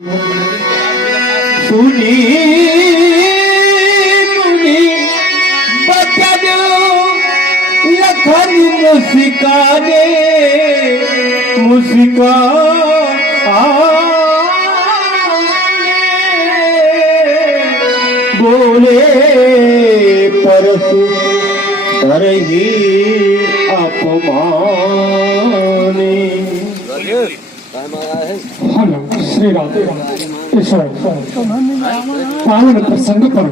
सुनी मुनी बचा दो लखन मुस्काने मुस्का बोले परसु तरही अपमाने। हेलो श्री राधे पावन प्रसंग पर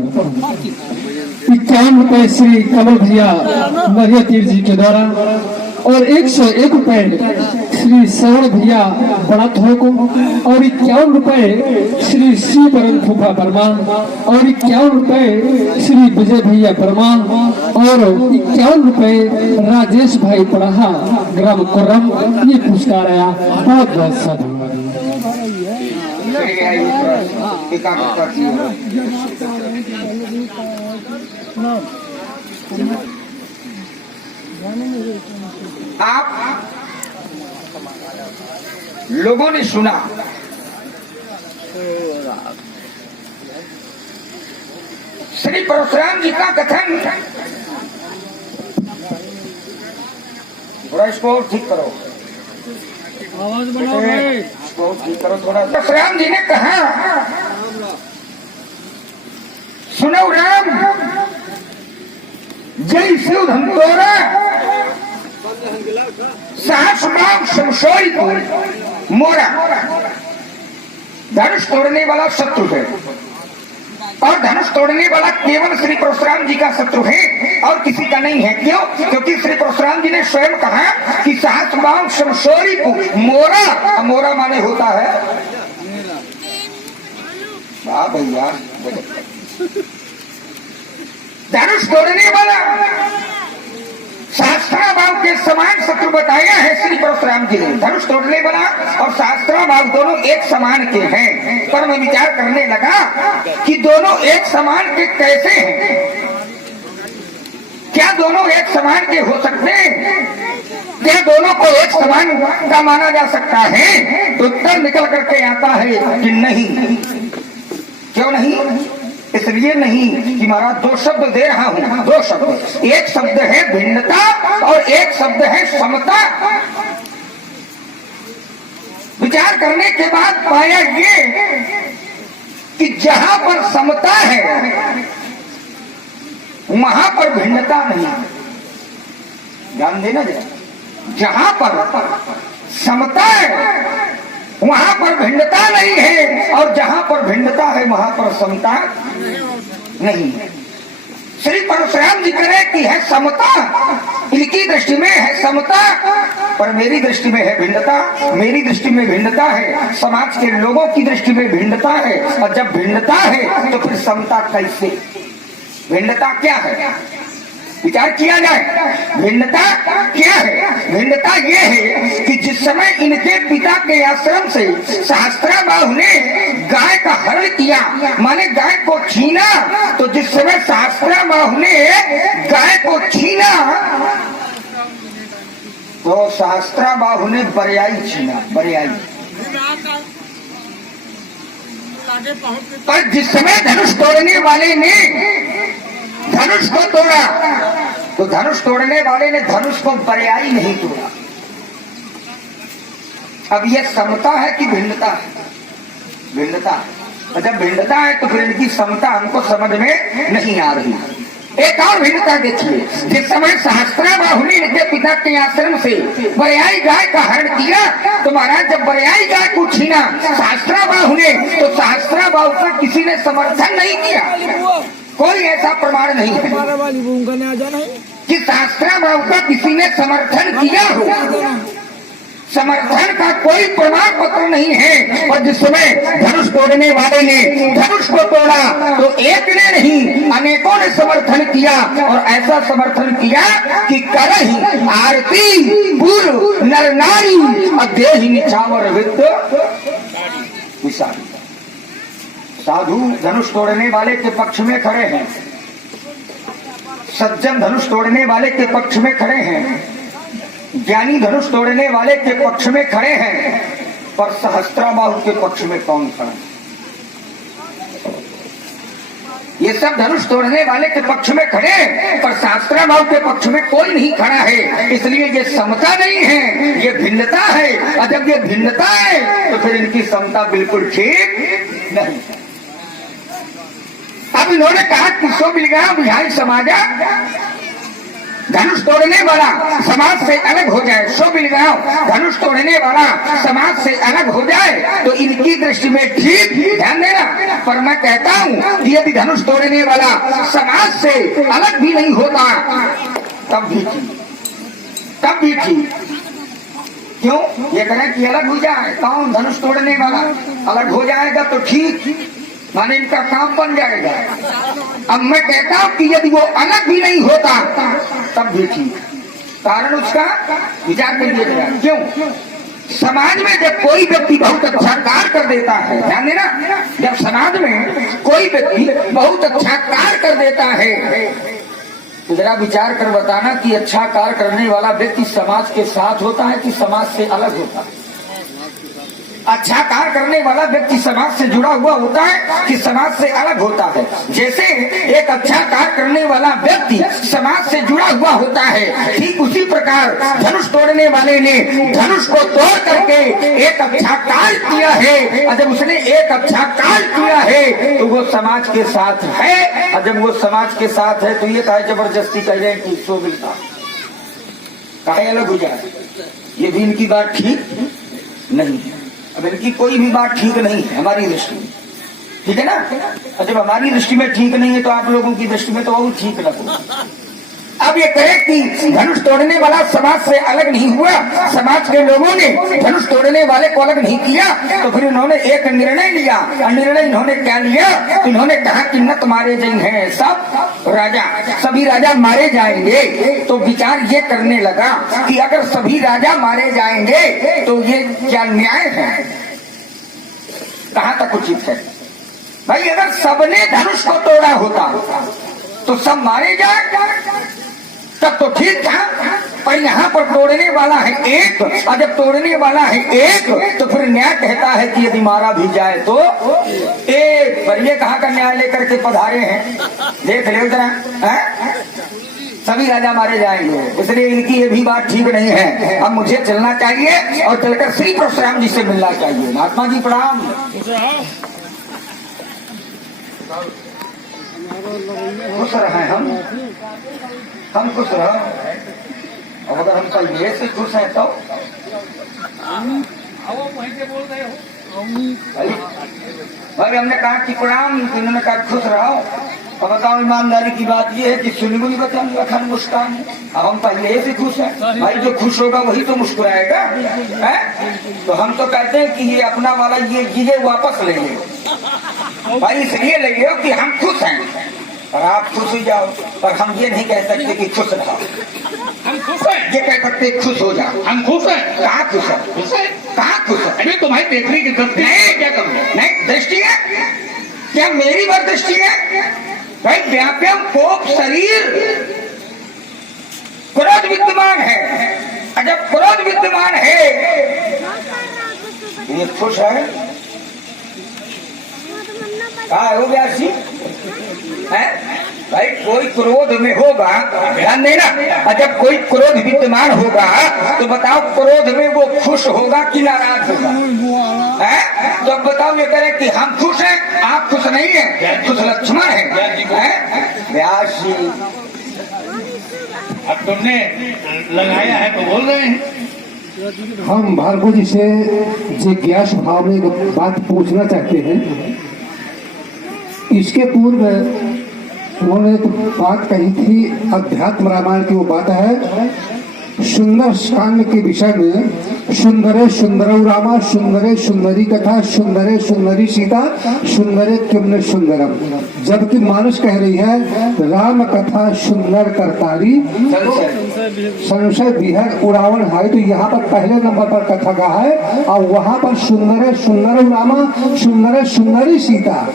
51 रुपए श्री कमल भैया मरिया तीर जी के द्वारा और 101 रुपए श्री श्रवण भैया बड़ा थोक और 51 रुपए श्री श्री बरन फूफा परमान और 51 रुपए श्री विजय भैया परमान और 51 रुपए राजेश भाई पढ़ा ग्राम कुर्रम। ये पुरस्कार आया। बहुत बहुत साधु। आप लोगों ने सुना श्री परशुराम जी का कथन। थोड़ा इसको ठीक करो, आवाज बढ़ाओ भाई। इसको ठीक करो थोड़ा। परशुराम जी ने कहा, सुनो राम, जय शिव धनोरा सहस्राम शमशोई मोरा। धनुष तोड़ने वाला शत्रु है और धनुष तोड़ने वाला केवल श्री परशुराम जी का शत्रु है और किसी का नहीं है। क्यों? क्योंकि श्री परशुराम जी ने स्वयं कहा कि सहस्राम शमशोई मोरा। मोरा माने होता है भैया धनुष तोड़ने वाला। शास्त्रा भाव के समान शत्रु बताया है श्री परशुराम जी ने। धनुष तोड़ने वाला और शास्त्रा भाव दोनों एक समान के हैं। पर मैं विचार करने लगा कि दोनों एक समान के कैसे हैं? क्या दोनों एक समान के हो सकते हैं? क्या दोनों को एक समान का माना जा सकता है? तो उत्तर निकल करके आता है कि नहीं। क्यों नहीं? इसलिए नहीं कि महाराज दो शब्द दे रहा हूं। दो शब्द, एक शब्द है भिन्नता और एक शब्द है समता। विचार करने के बाद पाया ये कि जहां पर समता है वहां पर भिन्नता नहीं। ध्यान देना जरा, जहां पर समता है वहां पर भिन्नता नहीं है और जहां पर भिन्नता है वहां पर समता नहीं है। श्री परशुराम जी कह रहे कि है समता, इनकी दृष्टि में है समता, पर मेरी दृष्टि में है भिन्नता। मेरी दृष्टि में भिन्नता है, समाज के लोगों की दृष्टि में भिन्नता है। और जब भिन्नता है तो फिर समता कैसे? भिन्नता क्या है? विचार किया जाए, भिन्नता क्या है? भिन्नता ये है कि जिस समय इनके पिता के आश्रम से सहस्त्राबाहु ने गाय का हरण किया, माने गाय को छीना, तो जिस समय सहस्त्राबाहु ने गाय को छीना तो सहस्त्राबाहु ने बरियाई छीना, बरियाई। पर जिस समय धनुष तोड़ने वाले ने धनुष को तोड़ा तो धनुष तोड़ने वाले ने धनुष को बरियाई नहीं तोड़ा। अब यह समता है कि भिन्नता है? भिन्नता। और जब भिन्नता है तो फिर इनकी समता हमको समझ में नहीं आ रही। एक और भिन्नता देखिए, जिस समय सहस्त्राबाहु ने इनके पिता के आश्रम से बरियाई गाय का हरण किया, तो महाराज जब बरियाई गाय को छीना सहस्त्राबाहु ने, तो सहस्त्राबाहु का किसी ने समर्थन नहीं किया। कोई ऐसा प्रमाण नहीं है कि सहस्त्राबाहु का किसी ने समर्थन किया हो। समर्थन का कोई प्रमाण पत्र नहीं है। और जिस समय धनुष तोड़ने वाले ने धनुष को तोड़ा तो एक ने नहीं अनेकों ने समर्थन किया। और ऐसा समर्थन किया कि करही आरती पूर्व नर नारी अदेहि निछावर वित्त विशाल। साधु धनुष तोड़ने वाले के पक्ष में खड़े हैं, सज्जन धनुष तोड़ने वाले के पक्ष में खड़े हैं, ज्ञानी धनुष तोड़ने वाले के पक्ष में खड़े हैं। पर सहस्त्राबाहु के पक्ष में कौन खड़ा है? ये सब धनुष तोड़ने वाले के पक्ष में खड़े हैं, पर सहस्त्राबाहु के पक्ष में कोई नहीं खड़ा है। इसलिए ये समता नहीं है, ये भिन्नता है। और जब ये भिन्नता है तो फिर इनकी समता बिल्कुल ठीक नहीं। अब इन्होंने कहा किसो मिल गया बुझाई समाजा, धनुष तोड़ने वाला समाज से अलग हो जाए। सो मिल गया धनुष तोड़ने वाला समाज से अलग हो जाए तो इनकी दृष्टि में ठीक, ध्यान देना। पर मैं कहता हूँ कि यदि धनुष तोड़ने वाला समाज से अलग भी नहीं होता तब भी ठीक, तब भी ठीक। क्यों? ये करें कि अलग हो जाए, कौन? धनुष तोड़ने वाला अलग हो जाएगा तो ठीक, माने इनका काम बन जाएगा। अब मैं कहता हूं कि यदि वो अलग भी नहीं होता तब भी ठीक। कारण उसका विचार कर लिया गया। क्यों? समाज में जब कोई व्यक्ति बहुत अच्छा कार्य कर देता है, ध्यान देना, जब समाज में कोई व्यक्ति बहुत अच्छा कार्य कर देता है तो जरा विचार कर बताना कि अच्छा कार्य करने वाला व्यक्ति समाज के साथ होता है कि समाज से अलग होता है? अच्छा कार्य करने वाला व्यक्ति समाज से जुड़ा हुआ होता है कि समाज से अलग होता है? जैसे एक अच्छा कार्य करने वाला व्यक्ति समाज से जुड़ा हुआ होता है, ठीक उसी प्रकार धनुष तोड़ने वाले ने धनुष को तोड़ करके एक अच्छा कार्य किया है। और जब उसने एक अच्छा कार्य किया है तो वो समाज के साथ है। और जब वो समाज के साथ है तो ये कहे जबरदस्ती कह रहे हैं कि सो मिलता कहे अलग हो जाए, ये भी इनकी बात ठीक नहीं है। अब इनकी कोई भी बात ठीक नहीं है हमारी दृष्टि में, ठीक है ना? और जब हमारी दृष्टि में ठीक नहीं है तो आप लोगों की दृष्टि में तो वो ठीक ना हो। अब ये कहे कि धनुष तोड़ने वाला समाज से अलग नहीं हुआ, समाज के लोगों ने धनुष तोड़ने वाले को अलग नहीं किया, तो फिर इन्होंने एक निर्णय लिया। और निर्णय इन्होंने क्या लिया? इन्होंने कहा कि नत मारे जाएंगे सब राजा, सभी राजा मारे जाएंगे। तो विचार ये करने लगा कि अगर सभी राजा मारे जाएंगे तो ये क्या न्याय है? कहाँ तक उचित है? भाई अगर सबने धनुष को तोड़ा होता तो सब मारे जाए तब तो ठीक था, पर यहाँ पर तोड़ने वाला है एक, और जब तोड़ने वाला है एक तो फिर न्याय कहता है कि यदि मारा भी जाए तो एक। पर ये कहाँ का न्याय लेकर के पधारे हैं? देख ले जरा, सभी राजा मारे जाएंगे, इसलिए इनकी ये भी बात ठीक नहीं है। अब मुझे चलना चाहिए और चलकर श्री परशुराम जी से मिलना चाहिए। महात्मा जी प्रणाम। खुश रहे हम खुश रहो। और अगर हम कल ये से खुश हैं तो भाई हमने कहा कि प्रणाम, उन्होंने कहा खुश रहो। अब बताओ ईमानदारी की बात ये है कि सुनगुनी बता मुस्कान। अब हम पहले से खुश हैं भाई, जो खुश होगा वही तो मुस्कुराएगा है? तो हम तो कहते हैं कि ये अपना वाला ये चीजें वापस ले ले भाई, इसलिए ले लो कि हम खुश हैं और आप खुश हो जाओ। पर हम ये नहीं कह सकते कि खुश रहो, हम खुश हैं। ये कह सकते खुश हो जाओ। हम खुश हैं। कहाँ खुश है? खुश है। कहाँ खुश है? अरे तुम्हारी देखने की दृष्टि नहीं, क्या करूँ? नहीं दृष्टि है क्या? मेरी बात दृष्टि है भाई। व्याप्यम कोप शरीर क्रोध विद्यमान है, और जब क्रोध विद्यमान है ये खुश है। कहा हो व्यास जी है भाई? कोई क्रोध में होगा, ध्यान देना, और जब कोई क्रोध विद्यमान होगा तो बताओ क्रोध में वो खुश होगा कि नाराज होगा? है? तो अब बताओ ये करें कि हम खुश हैं, आप खुश नहीं हैं, खुश लक्ष्मण है व्यास जी। अब तुमने लगाया है तो बोल रहे हैं। हम भार्गव जी से जिज्ञासा भाव में एक बात पूछना चाहते हैं। इसके पूर्व उन्होंने एक बात कही थी, अध्यात्म रामायण की वो बात है, सुंदर कांड के विषय में सुंदरे सुंदरौ रामा, सुंदरे सुंदरी कथा, सुंदरे सुंदरी सीता, सुंदरे किम्न सुंदरम। जबकि मानुष कह रही है राम कथा सुंदर करतारी, संशय विहर उड़ावन है। तो यहाँ पर पहले नंबर पर कथा का है, और वहाँ पर सुंदरे सुंदरौ रामा, सुंदरे सुंदरी सीता,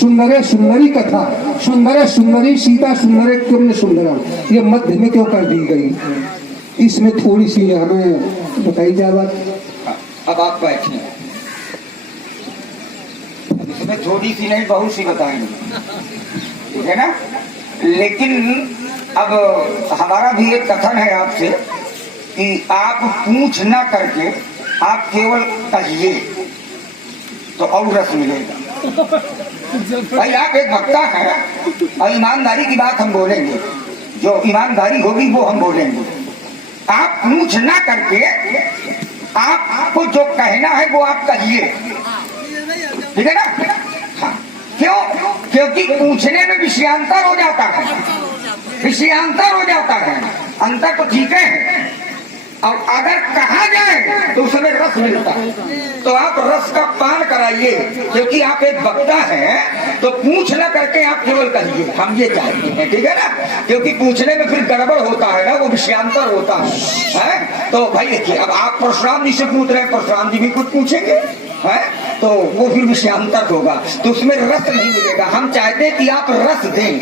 सुंदरे सुंदरी कथा, सुंदरे सुंदरी सीता, सुंदरे किम्न सुंदरम, ये मध्य में क्यों कर दी गई? इसमें थोड़ी सी हमें बताई जाए बात। अब आप बैठिए। थोड़ी सी नहीं बहुत सी बताएंगे, ठीक है ना। लेकिन अब हमारा भी एक कथन है आपसे कि आप पूछ ना करके आप केवल कहिए तो और रस मिलेगा। भाई आप एक वक्ता है और ईमानदारी की बात हम बोलेंगे, जो ईमानदारी होगी वो हम बोलेंगे। आप पूछ ना करके आपको जो कहना है वो आप कहिए, ठीक है ना। हाँ, क्यों? क्योंकि पूछने में विषयांतर हो जाता है, विषयांतर हो जाता है। अंतर तो ठीक है, और अगर कहा जाए तो उसमें रस मिलता है। तो आप रस का पान कराइए, क्योंकि आप एक वक्ता हैं तो पूछ ना करके आप केवल कहिए, हम ये चाहते हैं, ठीक है ना। क्योंकि पूछने में फिर गड़बड़ होता है ना, वो विषयांतर होता है। तो भाई देखिए, अब आप परशुराम जी से पूछ रहे हैं, परशुराम जी भी कुछ पूछेंगे है, तो वो फिर विषयांतर होगा, तो उसमें रस नहीं मिलेगा। हम चाहते हैं कि आप रस दें,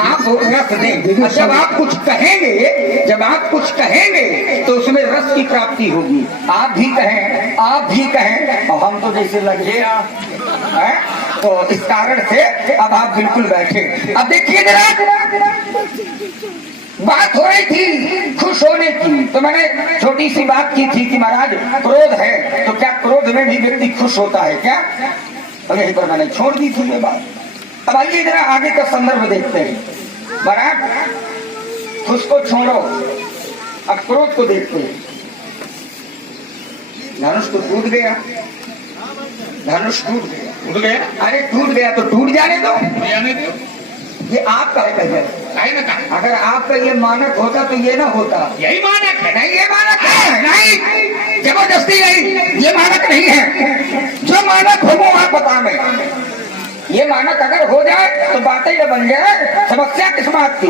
आप रस दें। जब आप कुछ कहेंगे, जब आप कुछ कहेंगे तो उसमें रस की प्राप्ति होगी। आप भी कहें, आप भी कहें, और हम तो जैसे लगे हैं, तो इस कारण से अब आप बिल्कुल बैठे। अब देखिए जरा, बात हो रही थी खुश होने की, तो मैंने छोटी सी बात की थी कि महाराज क्रोध है, तो क्या क्रोध में भी व्यक्ति खुश होता है क्या? तो यहीं पर मैंने छोड़ दी थी ये बात। अब आइए जरा आगे का संदर्भ देखते हैं। महाराज खुश को छोड़ो, अब क्रोध को देखते हैं। धनुष तो टूट गया, धनुष टूट गया, टूट गया। अरे टूट गया तो टूट जाने दो, जाने दो, ये आपका है कहिए। ना कहा। अगर आपका ये मानक होता तो ये ना होता। यही मानक है। नहीं, ये मानक है नहीं, जबरदस्ती नहीं, ये मानक नहीं है। जो मानक हो वो आप बता में, ये मानक अगर हो जाए तो बातें ये बन जाए, समस्या किस बात की।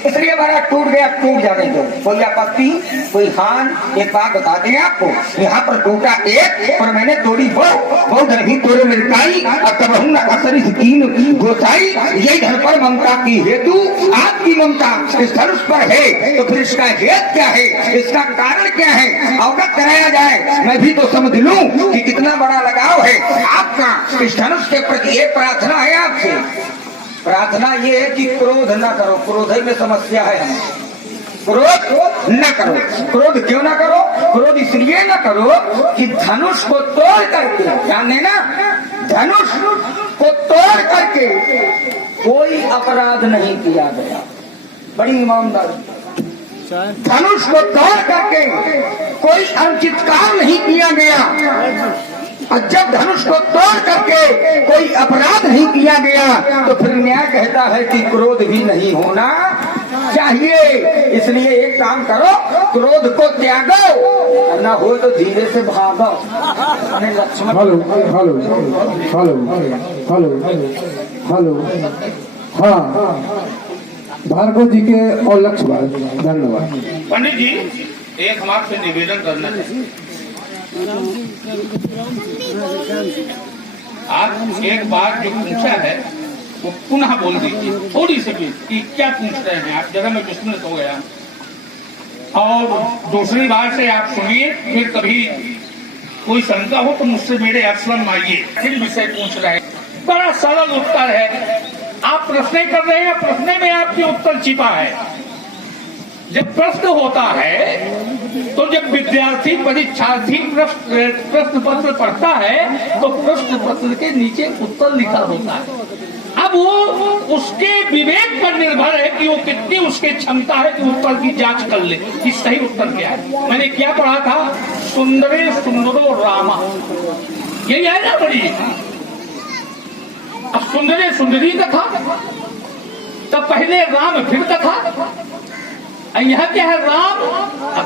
इसलिए हमारा टूट गया, टूट जाने दो, कोई आपत्ति, कोई हान। एक बात बता दें आपको, यहाँ पर टूटा एक पर मैंने तोड़ी वो धन भी तोड़े मिलताई, और तब हूँ न असरी तीन गोसाई। यही धन पर ममता की हेतु आपकी ममता इस धनुष पर है, तो फिर इसका हेतु क्या है, इसका कारण क्या है, अवगत कराया जाए। मैं भी तो समझ लूं कि कितना बड़ा लगाव है आपका इस धनुष के प्रति। एक प्रार्थना है आपसे, प्रार्थना ये है कि क्रोध न करो। क्रोध में समस्या है, हमें क्रोध न करो। क्रोध क्यों ना करो? क्रोध इसलिए न करो कि धनुष को तोड़ करके, जाने ना, धनुष को तोड़ करके कोई अपराध नहीं किया गया। बड़ी ईमानदारी, धनुष को तोड़ करके कोई अनुचित काम नहीं किया गया। और जब धनुष को तोड़ करके कोई अपराध नहीं किया गया तो फिर न्याय कहता है कि क्रोध भी नहीं होना चाहिए। इसलिए एक काम करो, क्रोध को त्यागो, न हो तो धीरे से भागो। Lakshman hello hello hello hello hello, हाँ भार्गव जी के और लक्ष्य भाई, धन्यवाद। पंडित जी, एक हम आपसे निवेदन करना चाहिए। आप एक बात जो पूछा है वो पुनः बोल दीजिए, थोड़ी सी भी, कि क्या पूछ रहे हैं आप। जगह में विस्मृत हो गया। और दूसरी बार से आप सुनिए, फिर कभी कोई शंका हो तो मुझसे मेरे अवसर मांगिए। फिर विषय पूछ रहे हैं, बड़ा सरल उत्तर है। आप प्रश्न कर रहे हैं, प्रश्न में आपके उत्तर छिपा है। जब प्रश्न होता है तो जब विद्यार्थी परीक्षार्थी प्रश्न पत्र पढ़ता है तो प्रश्न पत्र के नीचे उत्तर लिखा होता है। अब वो उसके विवेक पर निर्भर है कि वो कितनी उसकी क्षमता है कि उत्तर की जांच कर ले कि सही उत्तर क्या है। मैंने क्या पढ़ा था? सुंदरे सुंदरो रामा, यही है ना बड़ी। अब सुंदरे सुंदरी कथा, तब पहले राम फिर कथा, यह क्या है? राम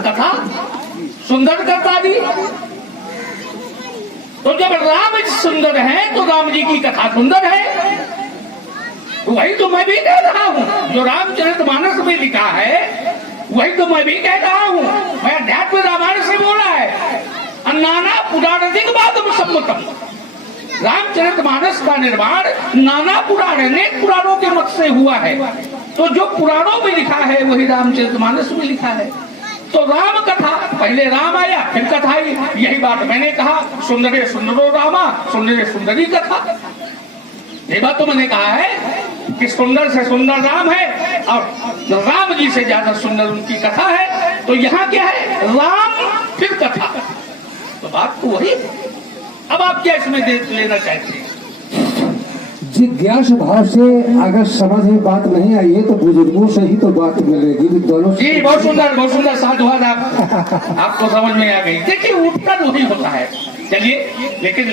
कथा सुंदर कथा दी। तो जब राम सुंदर है तो राम जी की कथा सुंदर है। वही तो मैं भी कह रहा हूँ, जो रामचरितमानस में लिखा है वही तो मैं भी कह रहा हूँ। मैं अध्यात्म रामायण से बोला है, नाना पुराणिक बातम सम्मतम। रामचरितमानस का निर्माण नाना पुराण, अनेक पुराणों के मत से हुआ है। तो जो पुराणों में लिखा है वही रामचरितमानस में लिखा है। तो राम कथा, पहले राम आया फिर कथा आई। यही बात मैंने कहा, सुंदरे सुंदरो रामा, सुंदरे सुंदरी कथा। ये बात तो मैंने कहा है कि सुंदर से सुंदर राम है और राम जी से ज्यादा सुंदर उनकी कथा है। तो यहाँ क्या है, राम फिर कथा, तो बात तो वही है। अब आप क्या इसमें लेना चाहते हैं? जिज्ञास भाव से अगर समझ में बात नहीं आई है तो बुजुर्गों से ही तो बात मिलेगी विद्वानों जी बहुत सुंदर साधुवाद आपको समझ में आ गई। देखिए उत्तर वही होता है। चलिए लेकिन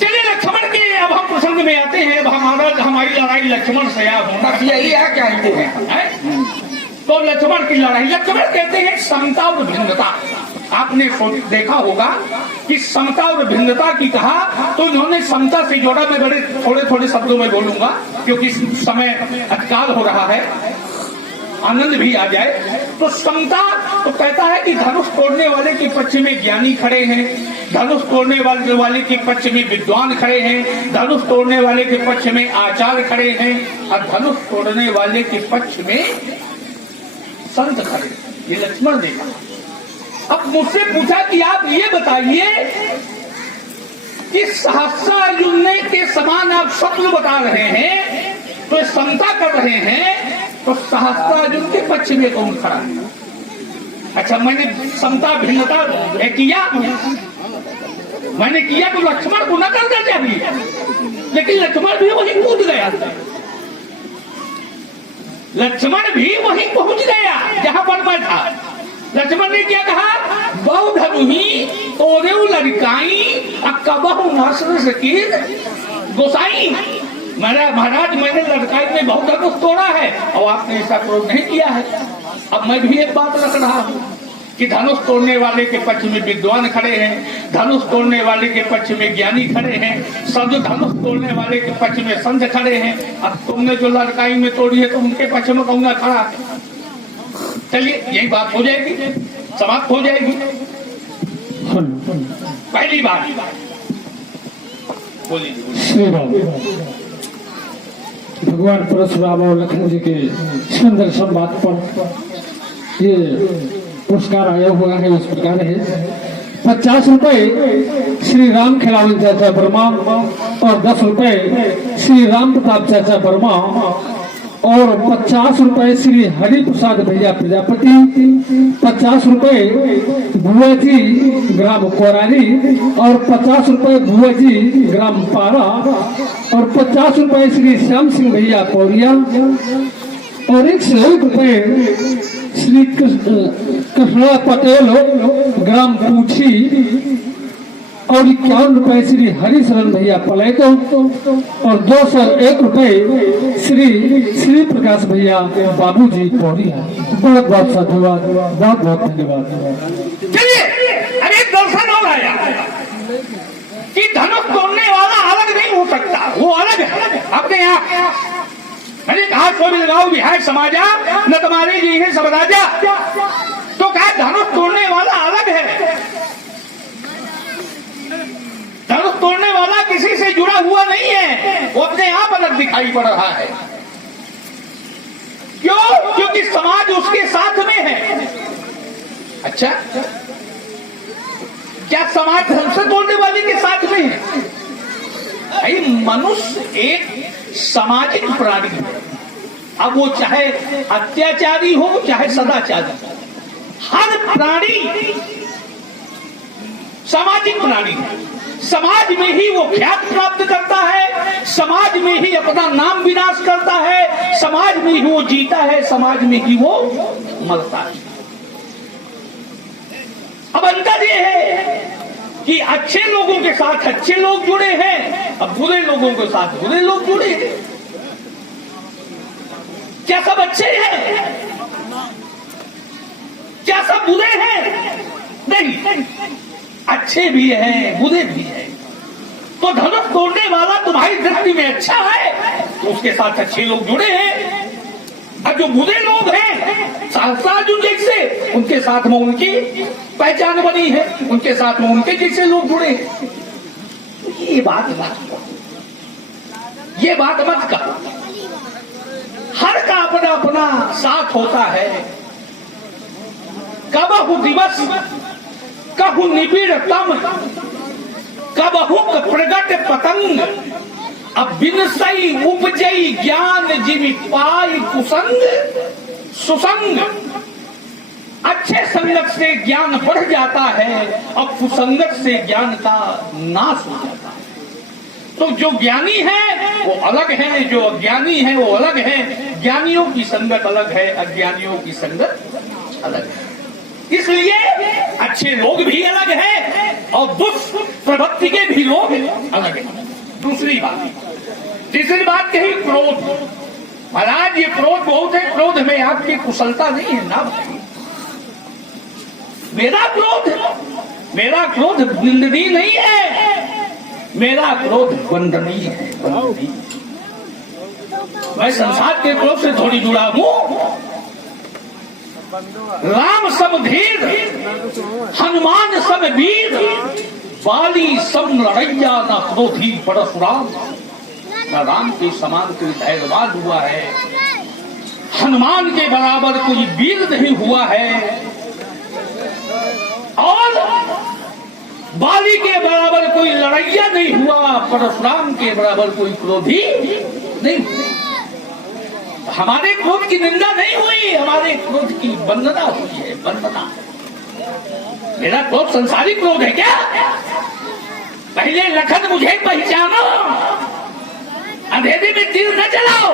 चलिए लक्ष्मण के अब हम प्रसंग में आते हैं। अब हमारी लड़ाई लक्ष्मण से होना यही है कहते हैं। तो लक्ष्मण की लड़ाई, लक्ष्मण कहते हैं समता और भिन्नता। आपने देखा होगा कि समता और भिन्नता की कहा तो इन्होंने समता से जोड़ा। मैं बड़े थोड़े शब्दों में बोलूंगा क्योंकि समय अतिकाल हो रहा है, आनंद भी आ जाए। तो समता तो कहता है कि धनुष तोड़ने वाले के पक्ष में ज्ञानी खड़े हैं, धनुष तोड़ने वाले के पक्ष में विद्वान खड़े हैं, धनुष तोड़ने वाले के पक्ष में आचार्य खड़े हैं और धनुष तोड़ने वाले के पक्ष में संत खड़े। ये लक्ष्मण ने कहा। अब मुझसे पूछा कि आप ये बताइए कि सहस्रार्जुन के समान आप शब्द बता रहे हैं तो समता कर रहे हैं, तो सहस्रार्जुन के पक्ष में कौन खड़ा है? अच्छा मैंने समता भिन्नता किया, मैंने किया तो लक्ष्मण को न करना चाहिए, लेकिन लक्ष्मण भी वहीं कूद गया। लक्ष्मण भी वहीं पहुंच गया जहां पर मैं था। लक्ष्मण ने क्या कहा, बहु धनुही तोरे लड़काई कबहु नासर सकीर गोसाई। महाराज मैंने लड़काई में बहुत धनुष तोड़ा है और आपने इसका प्रयोग नहीं किया है। अब मैं भी एक बात रख रहा हूँ कि धनुष तोड़ने वाले के पक्ष में विद्वान खड़े हैं, धनुष तोड़ने वाले के पक्ष में ज्ञानी खड़े हैं, सब धनुष तोड़ने वाले के पक्ष में संत खड़े हैं। अब तुमने जो लड़काई में तोड़ी है तो उनके पक्ष में कौन खड़ा है? चलिए यही बात हो जाएगी, समाप्त हो जाएगी। पहली बात बोलिए। श्री राम भगवान परशुराम और लखन जी के सुंदर संवाद पर ये पुरस्कार आया हुआ है। इस प्रकार है 50 रुपए श्री राम खिलावन चाचा वर्मा और 10 रुपए श्री राम प्रताप चाचा वर्मा और 50 रुपए श्री हरि प्रसाद भैया प्रजापति, 50 रुपए भुआ जी ग्राम कोरारी और 50 रुपए भुआ जी ग्राम पारा और 50 रुपए श्री श्याम सिंह भैया कौरिया और 101 रुपए श्री कृष्णा पटेल ग्राम पूछी और 51 रुपए श्री हरिशरण भैया पलेको और 201 रुपए श्री प्रकाश भैया बाबूजी पौड़िया। बहुत बहुत साधुवाद, बहुत बहुत धन्यवाद। चलिए अब एक दर्शन और आया कि धनुष तोड़ने वाला अलग नहीं हो सकता, वो अलग है अपने यहाँ। मैंने कहा सो भी लगाओ बिहार समाजा न तुम्हारे जी है सब राजा, तो कहा धनुष तोड़ने वाला अलग है। धनुष तोड़ने वाला किसी से जुड़ा हुआ नहीं है, वो अपने आप अलग दिखाई पड़ रहा है। क्यों? क्योंकि समाज उसके साथ में है। अच्छा क्या समाज धर्म से तोड़ने वाले के साथ में है? भाई मनुष्य एक सामाजिक प्राणी है। अब वो चाहे अत्याचारी हो चाहे सदाचारी, हर प्राणी सामाजिक प्राणी है। समाज में ही वो ख्याति प्राप्त करता है, समाज में ही अपना नाम विनाश करता है, समाज में ही वो जीता है, समाज में ही वो मरता है। अब अंतर ये है कि अच्छे लोगों के साथ अच्छे लोग जुड़े हैं, अब बुरे लोगों के साथ बुरे लोग जुड़े हैं। क्या सब अच्छे हैं? क्या सब बुरे हैं? नहीं, अच्छे भी हैं बुरे भी हैं। तो धनुष तोड़ने वाला तुम्हारी दृष्टि में अच्छा है तो उसके साथ अच्छे लोग जुड़े हैं, और जो बुरे लोग हैं सहस्रार्जुन जैसे उनके साथ में उनकी पहचान बनी है, उनके साथ में उनके जैसे लोग जुड़े हैं। ये बात मत कहो। हर का अपना अपना साथ होता है। कबहु दिवस कहु निबिड़ तम, कबहु प्रगट पतंग, अब बिनसई उपजई ज्ञान जिमि पाई कुसंग सुसंग। अच्छे संगत से ज्ञान बढ़ जाता है और कुसंगत से ज्ञान का नाश हो जाता है। तो जो ज्ञानी है वो अलग है, जो अज्ञानी है वो अलग है। ज्ञानियों की संगत अलग है, अज्ञानियों की संगत अलग है। इसलिए अच्छे लोग भी अलग हैं और दुष्ट प्रवृत्ति के भी लोग अलग हैं। दूसरी बात, तीसरी बात कही क्रोध। महाराज ये क्रोध बहुत है, क्रोध में आपकी कुशलता नहीं है ना भाई। मेरा क्रोध निंदनीय नहीं है, मेरा क्रोध वंदनीय है, वंदनीय। मैं संसार के क्रोध से थोड़ी जुड़ा हूं। राम सब धीर, हनुमान सब वीर, बाली सब लड़ैया न क्रोधी परशुराम। न राम के समान कोई धैर्यवान हुआ है, हनुमान के बराबर कोई वीर नहीं हुआ है, और बाली के बराबर कोई लड़ैया नहीं हुआ, परशुराम के बराबर कोई क्रोधी नहीं हुआ। हमारे क्रोध की निंदा नहीं हुई, हमारे क्रोध की वंदना हुई है, वंदना। मेरा क्रोध संसारिक क्रोध है क्या? पहले लखन मुझे पहचानो, अंधेरे में तीर न चलाओ।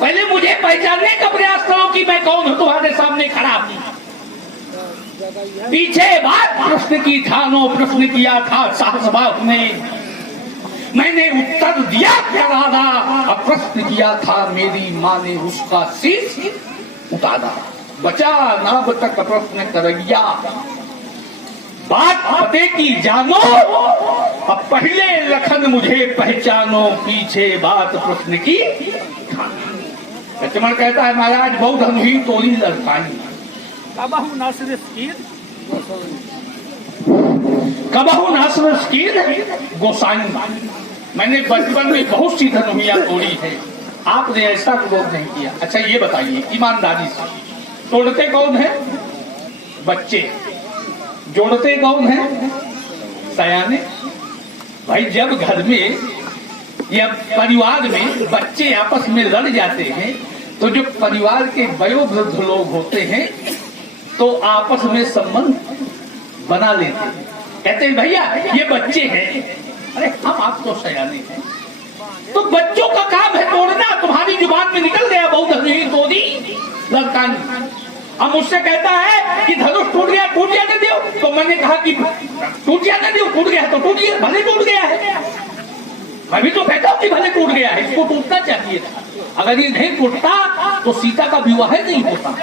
पहले मुझे पहचानने का प्रयास करो कि मैं कौन हूं तुम्हारे सामने खड़ा हूं। पीछे बात प्रश्न की ठानो, प्रश्न किया था सहसभाव में, मैंने उत्तर दिया करारा, अब प्रश्न किया था मेरी माँ ने उसका शीश उतारा। बचा नाब तक प्रश्न करैया, बात पते की जानो, अब पहले लखन मुझे पहचानो, पीछे बात प्रश्न की ठानो। लक्ष्मण कहता है महाराज बहुत धनुही तोरी लड़काई, कबहू नासर स्कीर गोसाई। मैंने बचपन में बहुत सी धनुहियां तोड़ी है, आपने ऐसा क्रोध नहीं किया। अच्छा ये बताइए ईमानदारी से, तोड़ते कौन है? बच्चे। जोड़ते कौन है? सयाने। भाई जब घर में या परिवार में बच्चे आपस में लड़ जाते हैं तो जो परिवार के वयोवृद्ध लोग होते हैं तो आपस में संबंध बना लेते हैं। कहते हैं भैया ये बच्चे हैं, अरे हम आप तो सयाने हैं। तो बच्चों का काम है तोड़ना। तुम्हारी जुबान में निकल गया बहुत धनुही तोड़ी लड़कानी। अब मुझसे कहता है कि धनुष टूट गया, टूट जाने दो। तो मैंने कहा कि टूट जाने दो, टूट गया तो टूट गया, भले टूट गया है। मैं भी तो कहता हूँ कि भले टूट गया है, इसको टूटना चाहिए था। अगर ये नहीं टूटता तो सीता का विवाह नहीं होता।